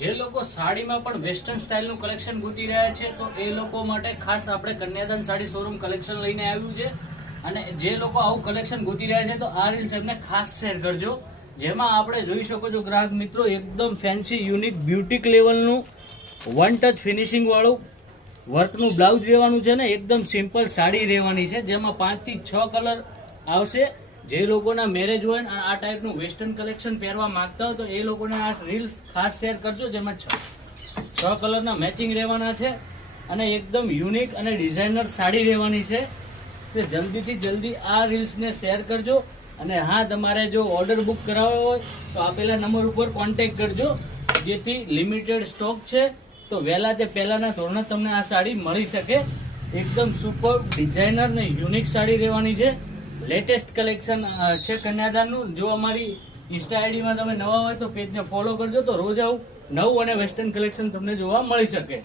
જે લોકો સાડીમાં પણ વેસ્ટર્ન સ્ટાઇલનું કલેક્શન ગોતી રહ્યા છે તો એ લોકો માટે ખાસ આપણે કન્યાદાન સાડી શોરૂમ કલેક્શન લઈને આવ્યું છે. અને જે લોકો આવું કલેક્શન ગોતી રહ્યા છે તો આ રીલ્સ એમને ખાસ શેર કરજો. જેમાં આપણે જોઈ શકો છો ગ્રાહક મિત્રો, એકદમ ફેન્સી યુનિક બ્યુટિક લેવલનું વન ટચ ફિનિશિંગ વાળું વર્કનું બ્લાઉઝ રહેવાનું છે ને એકદમ સિમ્પલ સાડી રહેવાની છે, જેમાં 5 થી 6 કલર આવશે. જે લોકોના મેરેજ હોય ને આ ટાઈપનું વેસ્ટર્ન કલેક્શન પહેરવા માંગતા હોય તો એ લોકોને આ રીલ્સ ખાસ શેર કરજો. જેમાં 6 કલરના મેચિંગ રહેવાના છે અને એકદમ યુનિક અને ડિઝાઇનર સાડી રહેવાની છે. તો જલ્દીથી જલ્દી આ રીલ્સને શેર કરજો. અને હા, તમારે જો ઓર્ડર બુક કરાવવો હોય તો આપેલા નંબર ઉપર કોન્ટેક્ટ કરજો, જેથી લિમિટેડ સ્ટોક છે તો વહેલા તે પહેલાના ધોરણે તમને આ સાડી મળી શકે. એકદમ સુપર ડિઝાઇનર ને યુનિક સાડી રહેવાની છે. લેટેસ્ટ કલેક્શન છે કન્યાદાનનું. જો અમારી ઇન્સ્ટા આઈડીમાં તમે નવા હોય તો પેજને ફોલો કરજો, તો રોજ આવું નવું અને વેસ્ટર્ન કલેક્શન તમને જોવા મળી શકે.